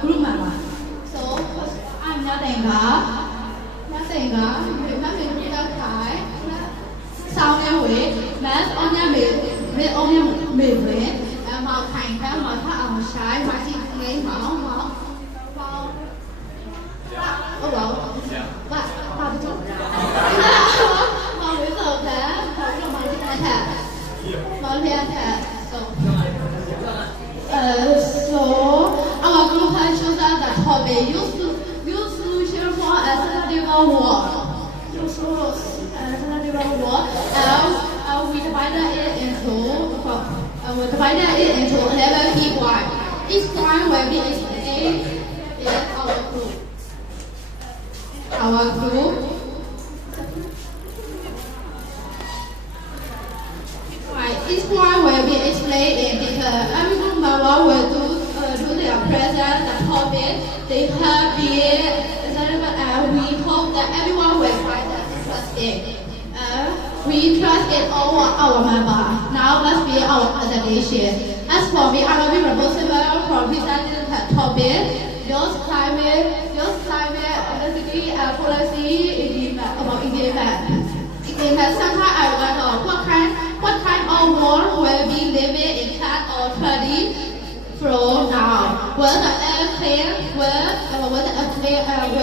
group member. So I'm nothing. Nothing. Nothing. Sao em huế, mẹ ông nhà mình ông nhà mình huế, màu thành cái màu thắt ở trái, màu chỉ ngay màu màu ô đâu, bạn tao đi chọn màu bây giờ thế, màu chỉ là thẻ, màu thì là thẻ, so our group has chosen the topic use solution for a sustainable world. We divided it into 11 key points. Each point will be explained in our group. Right. Each point will be explained in detail. Every group member will do their present the topic. They have been and we hope that everyone will find that interesting. We trust in all our members. Now let's be our presentation. As for me, I will be responsible for presenting the topic. Youth climate, electricity, and policy about engagement. Sometimes I wonder what kind of world will be living in 10 or 20 from now. Will the airplane will